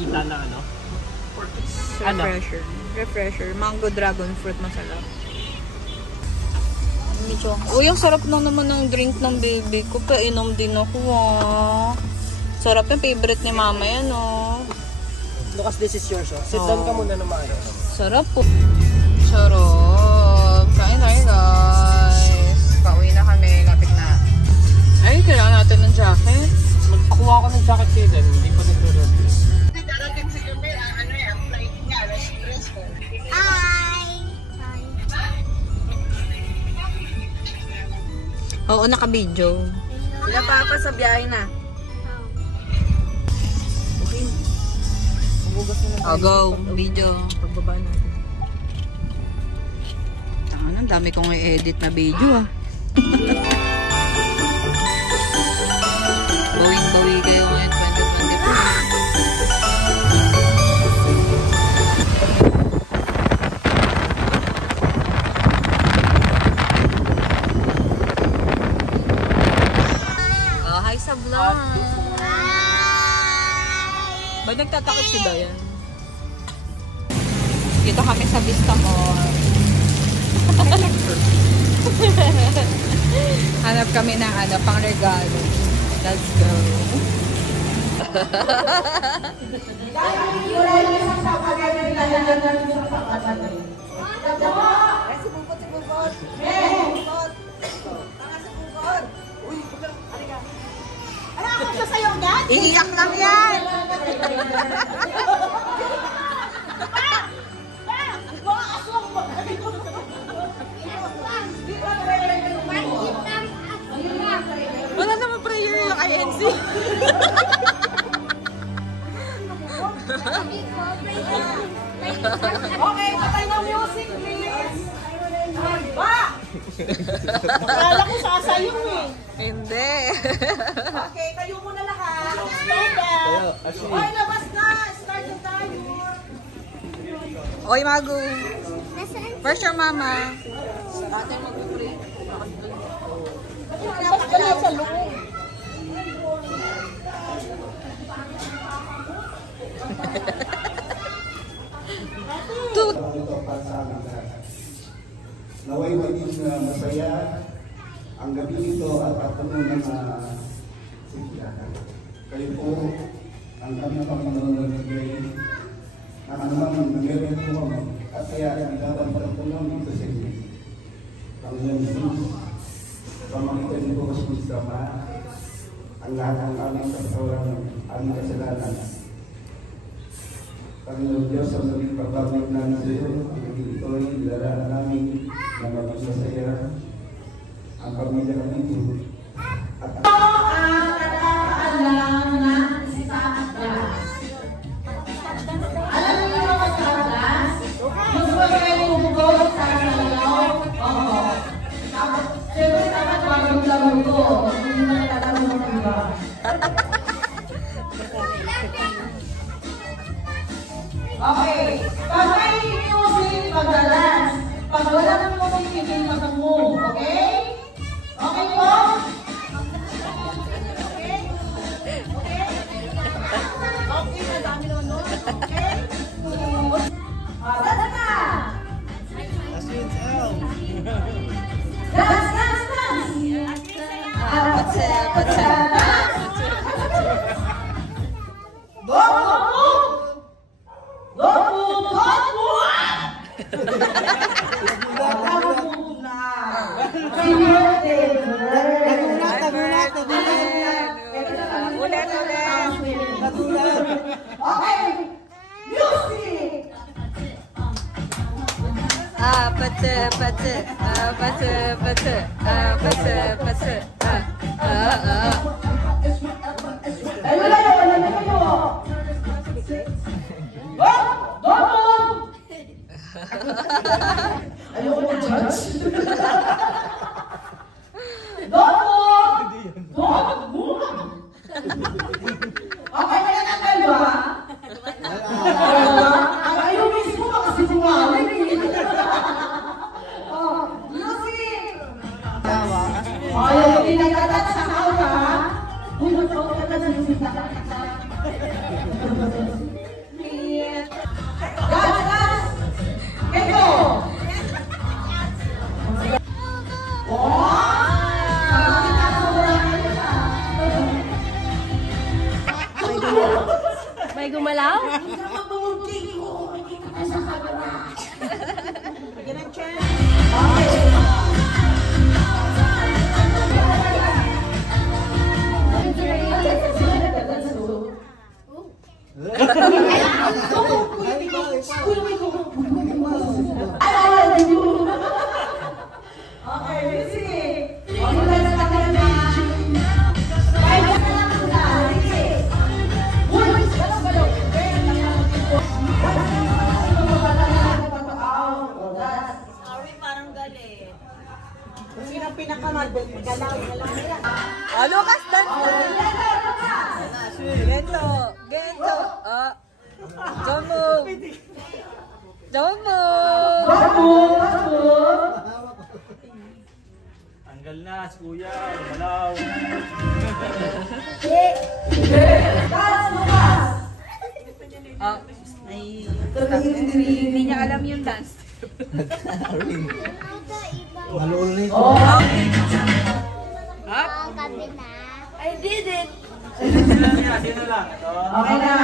nakita na ano? Refresher. Refresher. Mango dragon fruit, masarap. Uy, ang sarap na naman ng drink ng baby ko. Painom din ako, ah. Sarap yung favorite ni mama yan, oh. Lucas, this is yours, oh. Sit down ka muna na maayos. Sarap po. Sarap. Kain tayo, guys. Pauwi na kami. Lapit na. Ay, kailangan natin ng jacket. Magpakuha ko ng jacket kayo din. Hindi pa nagre-review. Darating si kami, ano yan, flight niya, express ko. Hi! Oo, naka-video. Sila papa sa biyahe na. Okay. Magugas na lang. Oh, go. Video. Pagbaba natin. Ang dami kong i-edit na video, ah. Bawing-bawi kayo ngayon, 2024. Oh, hi sa vlog. Ba't nagtatakot si Dayan? Dito kami sa Vista Mall. Hanap kami ng ano, pang regalo. Let's go. Iiyak lang yan. Wala naman prayer yung INC. Okay, patay ng music, please! Ba! Akala ko sasayong eh. Hindi. Okay, kayo muna lahat. Stand up. Oy, labas na! Start na tayo. Oy, Magu. Where's your mama? Labas ka lang sa loob. Naway maging masaya ang gabi nito at patuloy ng siksikan. Kayo po ang kami pang nagbigay ng anumang nangyari po kami at kaya ang dapat patuloy sa siksikan. Panginoon Jesus, pamagitan niyo po sa Sama ang lahat ng aming kasalanan, aming kasalanan. Panginoon Diyos, ang naging pagpapagod namin sa iyo, ang naging ito'y nilalaan namin na maging masaya ang pamilya kami ito. At ang Alam na si Atlas. Alam niyo ba si Atlas? Gusto ko kayo bumugod sa salaw? Oo. Siyempre dapat magagawin ko. Hindi na nagtatanong ng iba. Okay. Pag may music, pagdalas. Pag wala ng music, hindi mag-move. Okay? Okay po? Okay? Okay? Okay, madami naman nun. Okay? Dada ka! Dance, dance, dance! Ayoko na judge. Okay, kaya natal ba? Ayaw mismo kasi bungalan eh. Music! Ayaw ko pinagatat sa aura. Uy, nagkaw ka na sa music na. gumalaw? Oh, Lucas, dance! Gento! Gento! Ah! Don't move! Don't move! Tanggal na, si Kuya. Malaw. Ah, hindi niya alam yung dance. I did it! Sino lang? Okay na.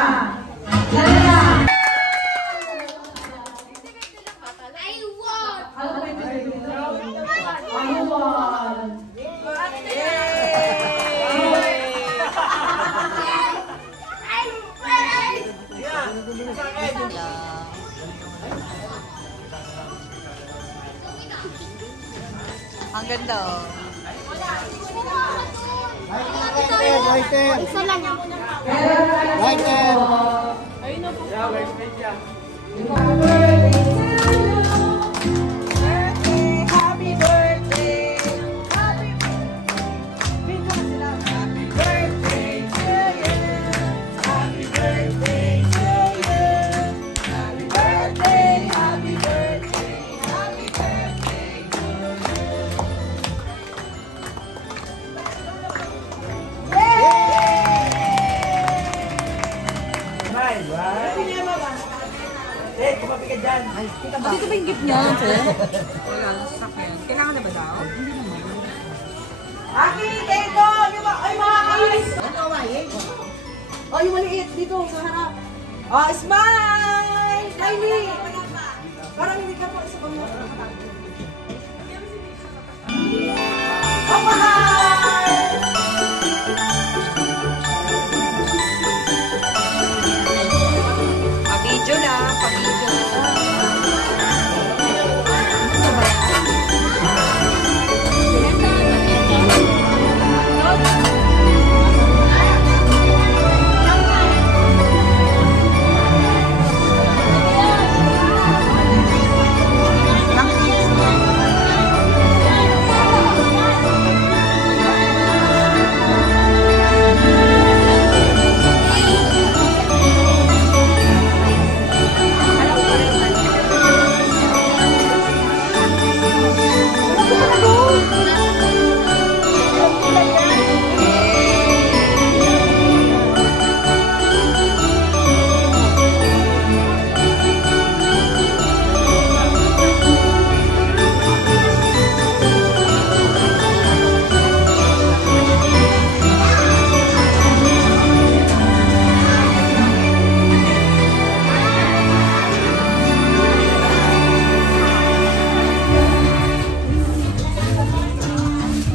Yan na. I won. Ang ganda oh. Isa lang yan. Right there. Yeah, wait, wait, yeah. Happy birthday! Happy birthday to you! Happy birthday to you! Happy birthday, happy birthday, happy birthday to Dito ba yung gift niya? Wala, sakyan. Kailangan na ba daw? Hindi naman. Aki, Teko! Ay, mga kalis! Oh, yung maliit dito sa harap. Oh, smile! Kylie! Parang hindi ka po isa pang Pa-video na, pa-video.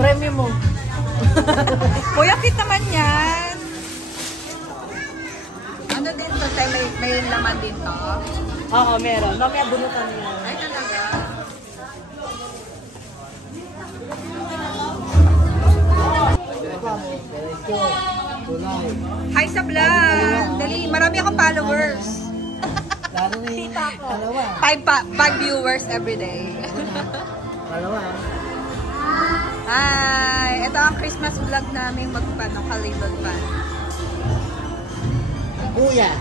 Premium mo. Kuya, cute naman yan. Ano din to? May laman din to? Oo, meron. Mamaya bunutan niya. Ay, talaga? Hi sa vlog! Dali, marami akong followers. Kita ko. Dalawa. 5 viewers every day. Dalawa. Hi! Ito ang Christmas vlog namin ka-label fan. Kuya.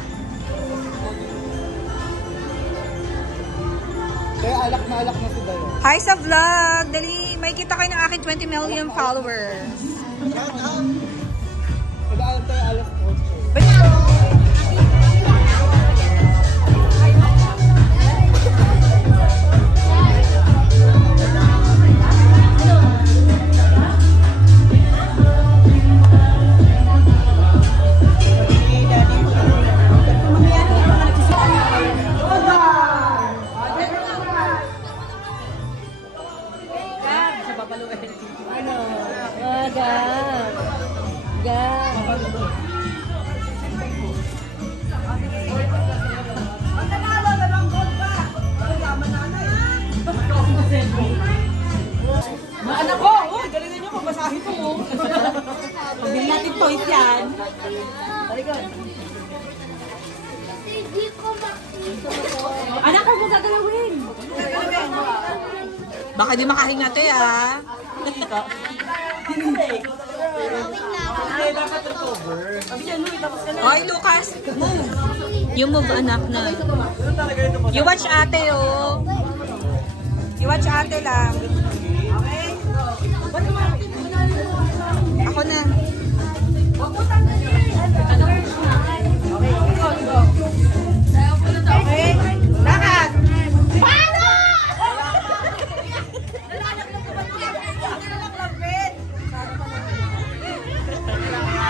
Kaya alak na si Dayo. Hi sa vlog! Dali, may kita kayo ng aking 20 million followers. Shout out. Mag-aalam tayo alas 8. Gab. Gab. Anak ko! Oh, galingan nyo kung basahin ko mo. Pabili natin toys yan. Anak ko, kung gagalawin. Baka di makahinga to ah. Oy, Lucas, move. You move, anak na. You watch ate, oh. You watch ate lang. Ako na. Okay? Lahat! Paano?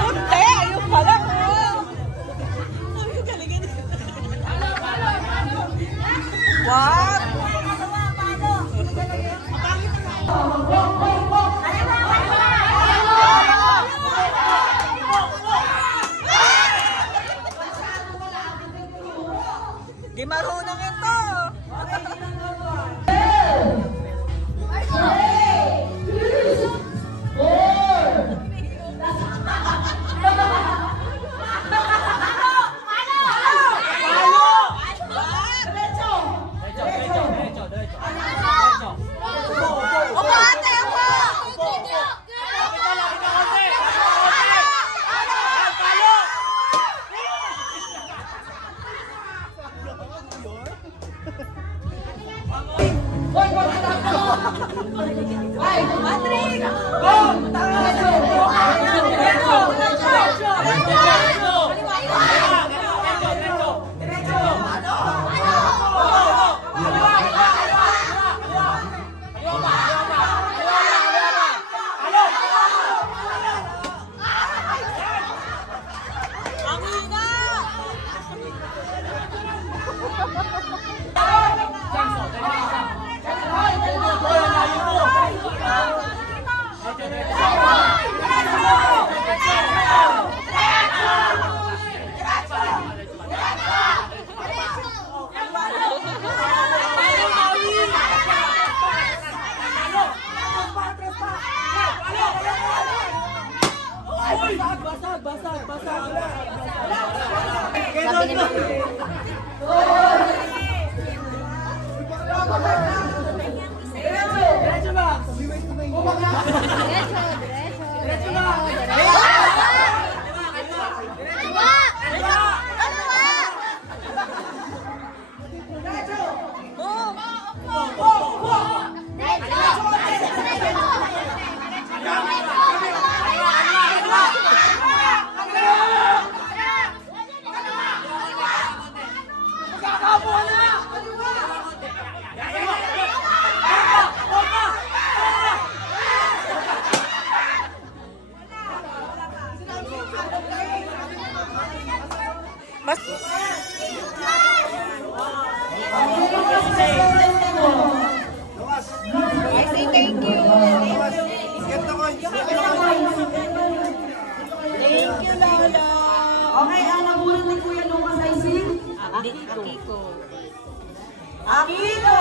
Punte! Ayun pala mo! What? Di marunong ito. Okay, ang nabulit ni Kuya Lucas ay si? Akiko. Akito!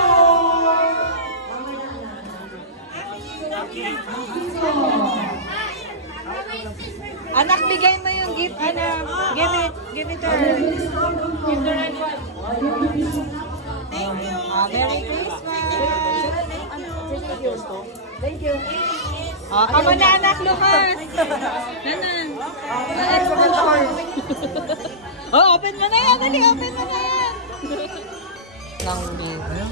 Anak, bigay mo yung gift, anak. Give it to her. Give the red one. Thank you. Merry Christmas. Thank you. Come on na, anak, Lucas. Nanan. Oh, open mo na yan. Dali, open mo na yan. Lang baby.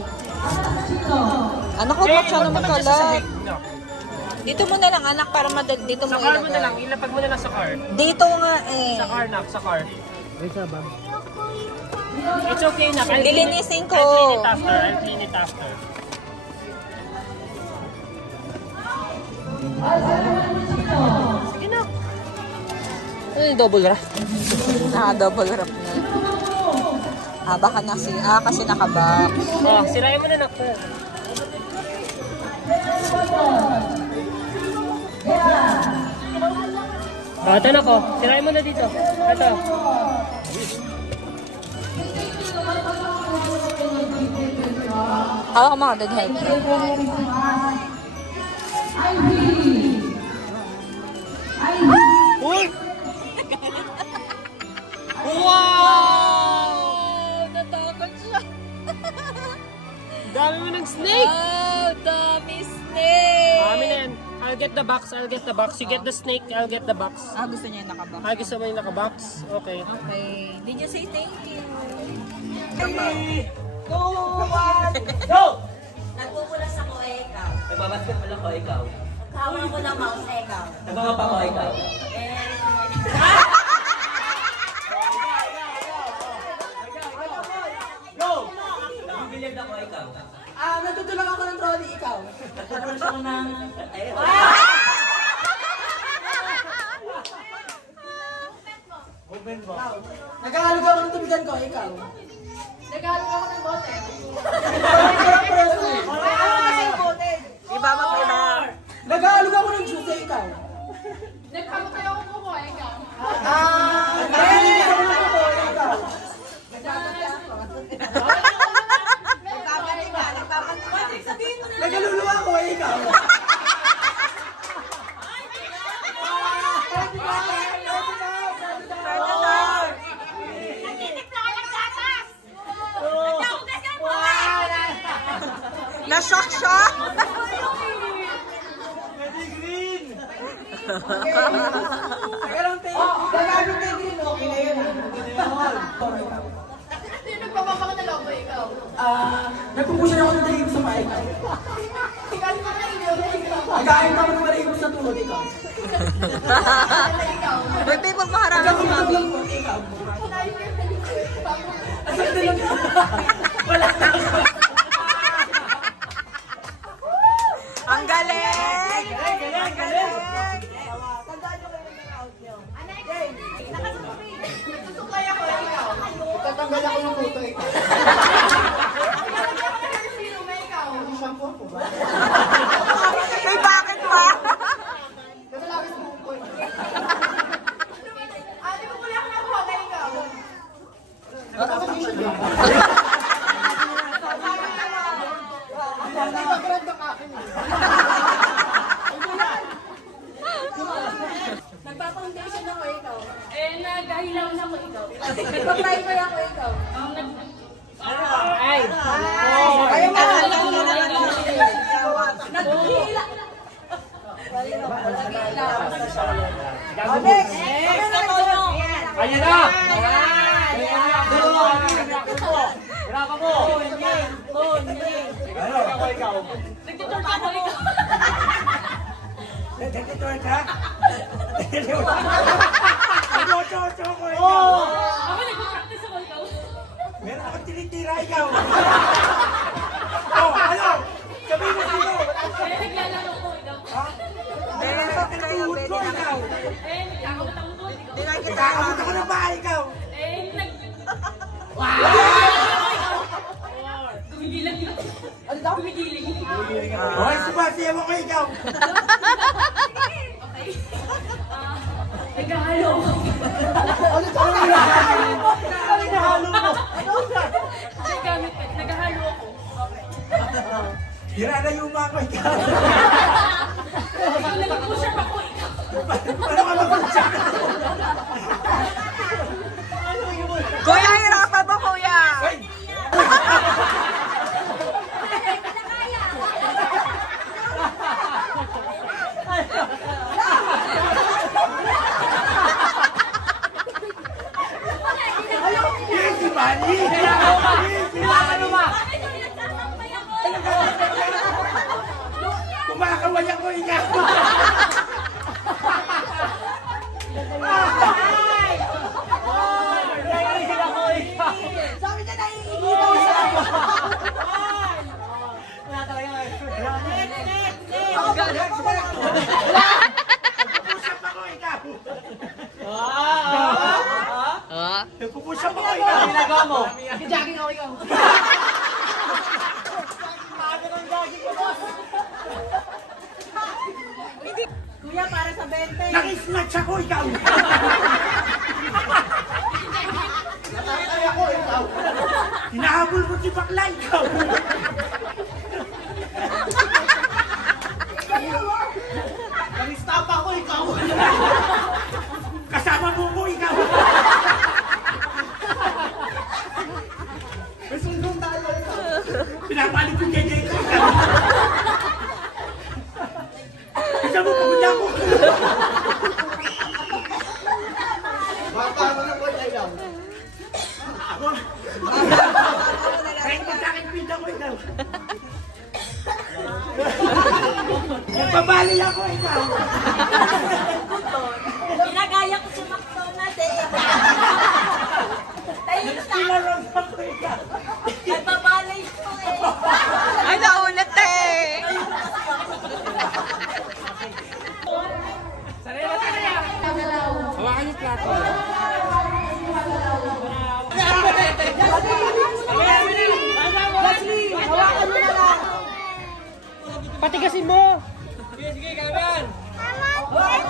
Anak ko, ba't siya naman kalat? Dito mo na lang, anak, para madali. Dito mo Sa car ilagay. mo na lang, ilapag mo na lang sa car. Dito nga eh. Sa car, nak, sa car. It's okay, nak. Lilinisin ko. I'll clean it after. Sige na. Double wrap. Double wrap na. Baka kasi nakabox. Oh, sirain mo na, nak. Yeah. Ito na ko. Sirain mo na dito. Ito. Hawak mo mga dead help. Uy! Wow! Natakot siya. Dami mo ng snake! Oh, dami snake! Amin na yan. I'll get the box. I'll get the box. You get the snake. I'll get the box. Gusto niya yung nakabox. Gusto mo yung naka-box? Okay. Okay. Did you say thank you? Nagpupulas ako ikaw. Nagbabasketball ako, ikaw. Hawak ko ng mouse ikaw. Nagmamapa ko, ikaw. Nagbibilyag ako, ikaw. Natutulog ako ng trolley, ikaw. Nagpupulas ako ng... Nagkakalog ako ng tubigan ko, ikaw. Naghalog ako ng bote. Iba mo, iba. Nagkakalog ako ng juice, ikaw. Naghamot ako ng kuko, ikaw. Nagkakalog ako ng kuko, ikaw. Nagkaluluwa ako, ikaw. Na-shock siya! Nagkakalog tayo green, okay na yun. Sino nagpapapaka na lobo, ikaw? Nagpupusyan ako ng dalibos sa pahay, ikaw. Ikaw ka na ikaw. Nagkain ako ng dalibos sa tuhod, ikaw. Ikaw. Wait, babe, huwag maharap si mami. Ikaw. Ang galing! Ang galing! Nagtutuklay ako, ikaw. Tatanggal ako ng puto, ikaw. Naglalagyan ako ng perfume, ikaw. Shampoo ako ba? May bakit pa? Natalagay sa buhok ko, ikaw. Di ba pala ako nakuha, ikaw? Hindi ba grad ng akin, eh? Nagpa-foundation ako, ikaw. Naghahilaw na ako, ikaw. Nagpa-primer ako, ikaw. Ay! Ayaw mo! Naghihila. Ayan na! Nagtutur ka ako, ikaw. Ako nag-practice ako, ikaw. Meron akong tinitira, ikaw. Ano? Sabihin mo sino? Naglalaro ko, ikaw. Meron kayo, pwede na. Nagkakamot ako ko, ikaw. Hindi na kita. Nakakamot ako ng bahay, ikaw. Gumigilang yun. Gumigiling. Hoy, sumasiyaw ako, ikaw. Okay. Naghahalo ako. Naghahalo ako. Hira na yung mga ko, ikaw. Nag-push up ako, ikaw. Paano ka mag-check ako? Kuya, hirapan mo, kuya! Yes, si Manny! Kumakaway ako, ikaw. Sabi niya, naiigilaw siya. Nagpupusap ako, ikaw. Nagpupusap ako, ikaw. Ginagawa mo? Jogging ako, ikaw. niya para sa 20. Nakisnatch ako, ikaw! Nakakay ako, ikaw! Hinahabol mo si bakla, ikaw! Nangistapa ako, ikaw! Kasama mo ko, ikaw! May sundong tayo, ikaw! Pinapalit yung gagay ko, ikaw! Kasama mo ko, ako! Bata mo na po, ikaw! Ako! Kahit masakit pinta ko, ikaw! Nagpabali ako, ikaw! Pinagaya ko si McDonald's eh. Tayo sa Sinarong ako, ikaw! nagbabalay ko eh. Ay, naulit eh! Hawakan yung plato. Leslie, hawakan mo na lang. Patigasin mo! Sige, kanan!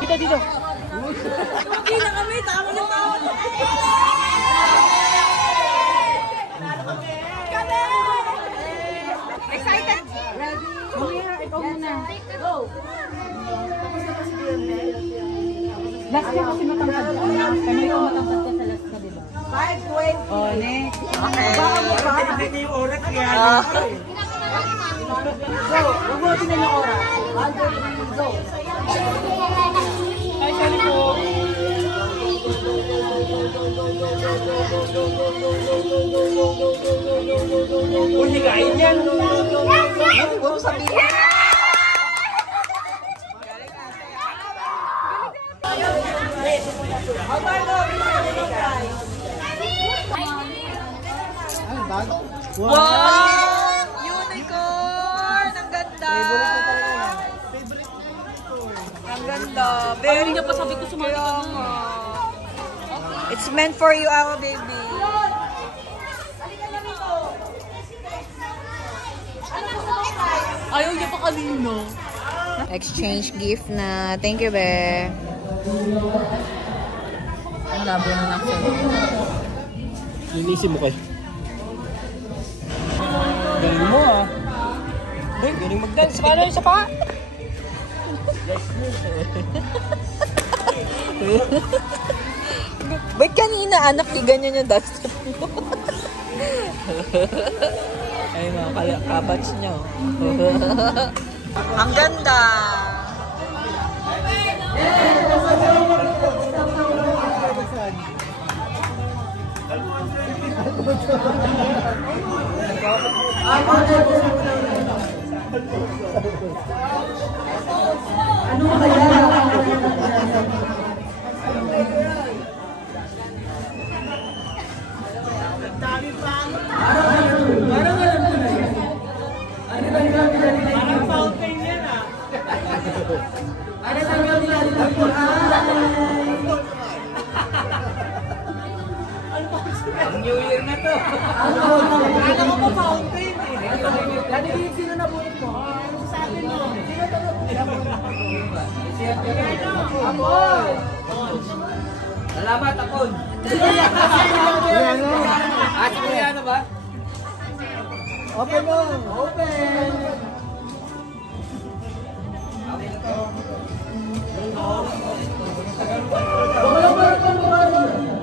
Dito, dito! Hindi na kami, tama ng tawag. Excited? Mamaya, ikaw muna. Go. Last year kasi matangkad ka. Kami ikaw matangkad ka sa last ka, diba? 5:20. Oh, next. Okay. Hindi niya yung oras, kaya alam ko eh. Go. Huwag mo din yung oras. 1:20. Go. Ay, sali po! Hindi kain yan! Huwag mo sabihin. Wow! Unicorn! Ang ganda! Ang ganda. Very Hindi pa sabi ko sumali ka na. It's meant for you, our baby. Ayaw niya pa kanino. Exchange gift na. Thank you, be. Ang labo na lang sa'yo. Linisin mo kayo. Galing mo ah. Ay, galing mag-dance. Paano yung sapa? Ba't kanina, anak, ganyan yung dance mo? Ay, mga kabats niyo. Ang ganda! New Year na to! Kala ko pa fountain eh. Lagi din sino nabunot mo? Sa atin mo. Sino to? Apol! Salamat, Apol! Ate ko yan, ba? Open mo! Open!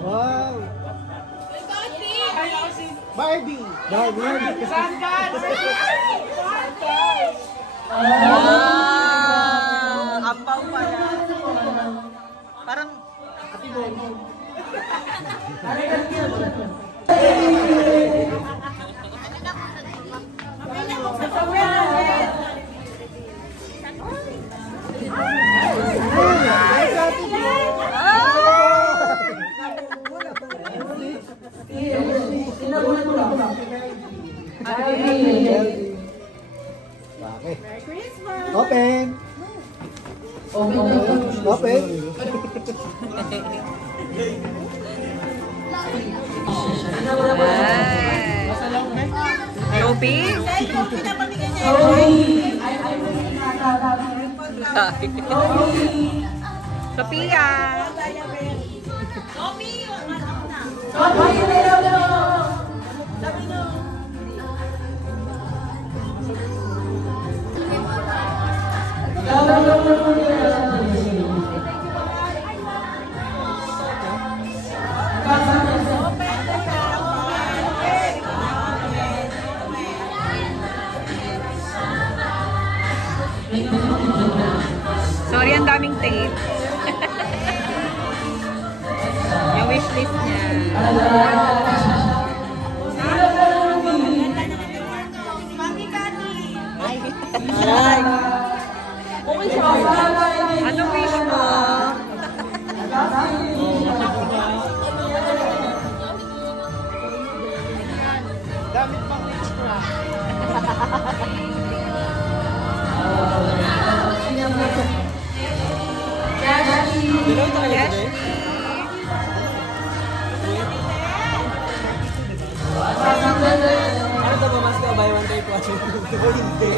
Wow! Barbie! Barbie! Saan ka? Wow! Ampaw pala. Parang... Open! Open! Ruby? Tay. Sophia. Sorry, ang daming tape. Yung wishlist niya. Anong wish mo? Damit pang extra. Ano ito ba mas ka? Buy one day plus one? Hindi.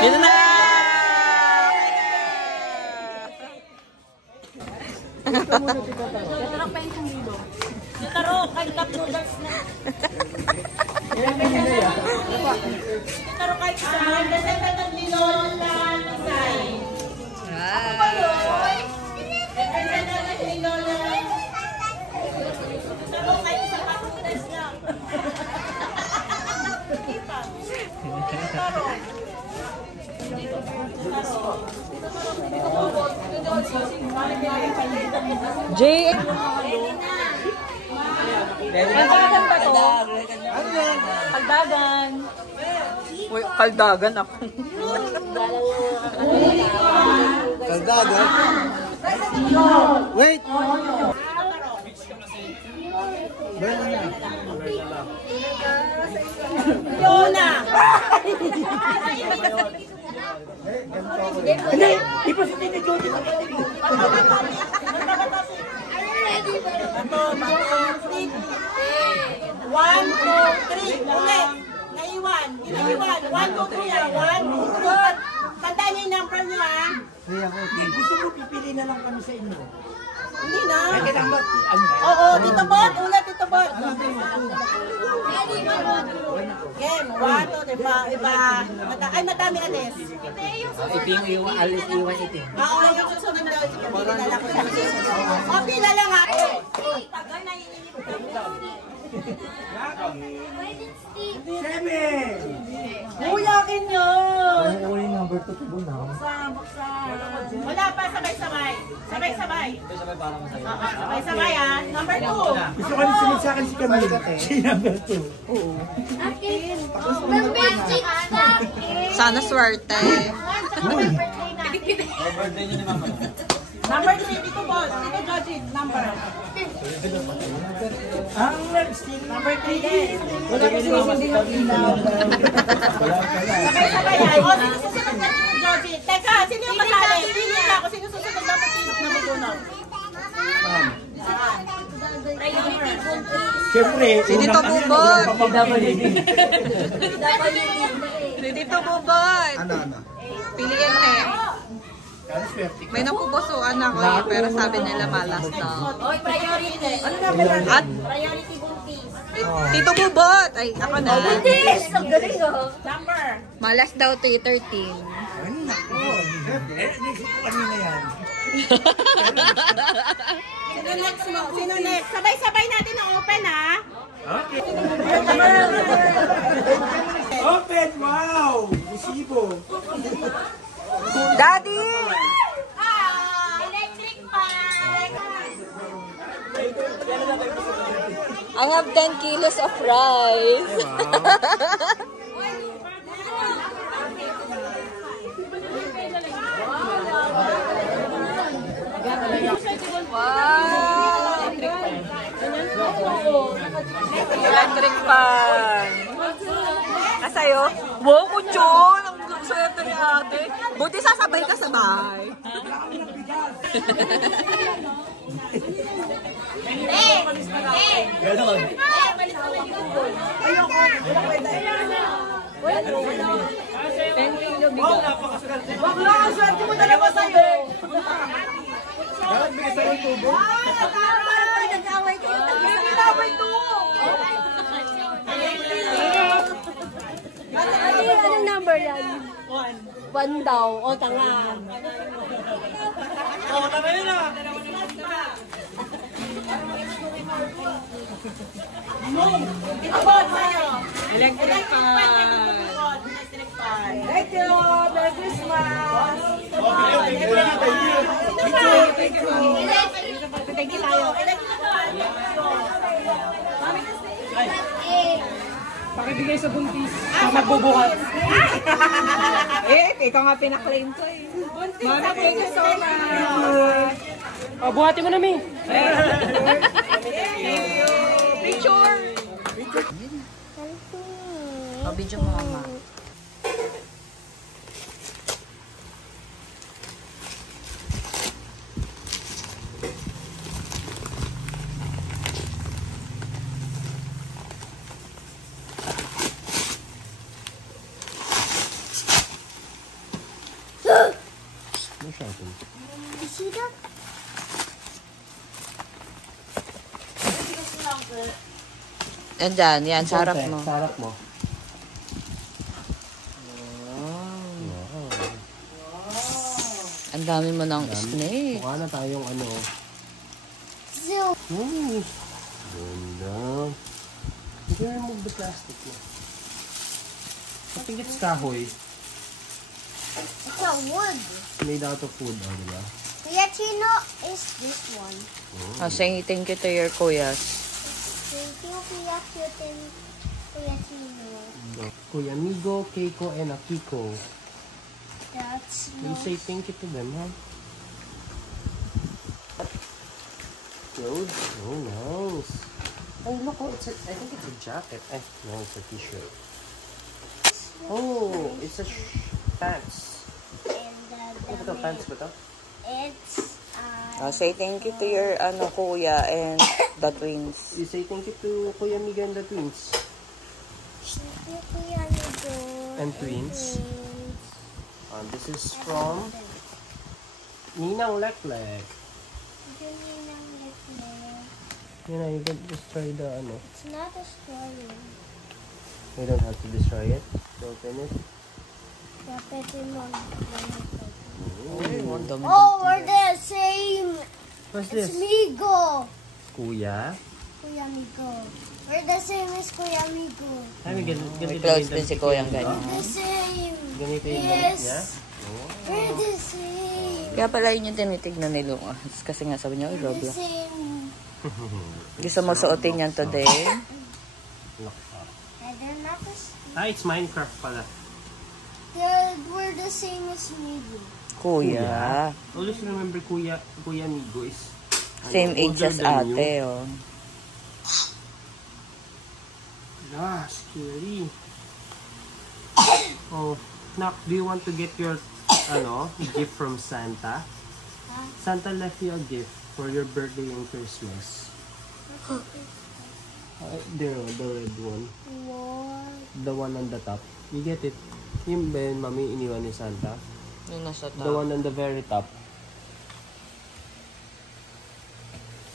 Dito na! Taro, kahit cup noodles na. Taro kahit isa. Kasi katang dinol na isay. Ako ba yun? Kasi katang dinol na. Taro kahit isa cup noodles lang. Taro. Jay! Kaldagan ba to? Kaldagan. Uy, kaldagan ako. Kaldagan? Wait! Yona! Hindi! Di pa si Tini Jody kapatid mo. One, two, three. Ulit. Naiwan. Naiwan. 1, 2, 3 ah. 1, 2, 3. Tandaan niyo yung number niyo ah. Gusto mo pipili na lang kami sa inyo. Hindi na. Kailangan Oo, Tito Bot. Ulit, Tito Bot. Game. 1, 2, 3. Iba. Ay, madami alis. Ito yung iwan ito. Oo, yung susunod daw. Pila lang ko sa akin. O, pila lang ha. Tagal na Seven! Huyakin nyo! Uli number 2 to na. Wala pa, sabay-sabay. Sabay-sabay. Sabay-sabay ah. Number 2. Gusto ko sunod sa akin si Camille. Si number 2. Sana swerte. Number 3, Tito Boss. Tito Joji, number. Ang next, Number 3 din. wala kasi masundin ang ilaw. Sabay-sabay ah. O, sino susunod na Tito Joji? Teka, sino yung kasali? Pili na ako. Sino susunod dapat sino na magunod? Priority Siyempre, Si Tito unang- Bubot. Priority. Si Tito Bubot. Ano? Piliin eh. May napupusuan ako eh, pero sabi nila malas daw. Oy, priority. Ano na At Priority buntis. Tito Bubot! Ay, ako na. Buntis! Ang galing oh. Number. Malas daw to 13. Naisip ko kanina yan. Sino next mo? Sino next? Sabay-sabay natin ang open ha. Okay. Open! Wow! Resibo. Daddy! Electric fan. I have 10 kilos of rice. Wow! Electric fan. Kasayo? Wow, kuchon! Ang swerte ni ate. Buti sasabay ka sa bahay. Ganon. Bakla, ang swerte mo talaga sa'yo. Dapat bigay sa'yo yung tubo. Nag-away kayo. Nag-away to. Anong number yan? 1 daw. O, tanga. Oo, tama yun ah. Electric fan. Thank you. Merry Christmas. Thank you tayo. Pakibigay sa buntis. Magbubuhat. Ikaw nga pinaklaim ko eh. Mami, thank you so much. Oh, buhatin mo na, Mi. Picture! Oh, video mo, mama. Yan dyan, yan, sa harap mo. Sa harap mo. Ang dami mo ng snake. Mukha na tayong ano. Ganda. You can remove the plastic mo. I think it's kahoy. It's a wood. Made out of wood, oh, diba? Kuya Chino is this one. Oh, saying thank you to your kuyas. Thank you, Kuya Chino. Kuya Migo, Keiko, and Akiko. That's You say thank you to them, huh? Good. Oh, nice. Oh, look, oh, I think it's a jacket. No, it's a t-shirt. Oh, it's a pants. Ano ba ito? Pants ba ito? It's Oh, say thank you to your kuya and the twins. You say thank you to Kuya Migo and the twins. thank you, Kuya Migo. And twins. This is from Ninang Leklek. You know, you can destroy the ano. It's not a story. You don't have to destroy it. Open it. Oh, we're the same. What's It's this? Migo. Kuya. Kuya Migo. We're the same as Kuya Migo. Ay, ganito Close din si kuyang ganyan. The same. Ganito yung damit niya. Yes. We're the same. Kaya pala yun yung tinitignan ni Lucas. Kasi nga sabi niya, The Roblox. same. Gusto mo suotin yan today? They're not the same. It's Minecraft pala. We're the same as Migo. Kuya. Always remember Kuya Migo is Same age as ate, oh. Ah, scary. Oh, Nak, do you want to get your gift from Santa? Santa left you a gift for your birthday and Christmas. There, the red one. What? The one on the top. You get it? Yung ba yun, Mami, iniwan ni Santa? Yung nasa The top. one on the very top.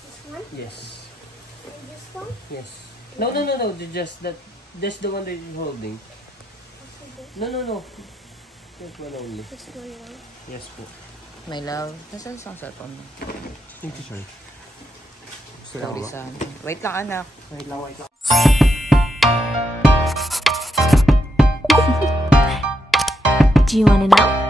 This one? Yes. And this one? Yes. No. Just that. That's the one that you're holding. No. That one only. This one now. Yes po. My love. Nasaan sa cellphone mo? Thank you, sir. Sorry sa wait lang, anak. Wait lang. Do you want to know?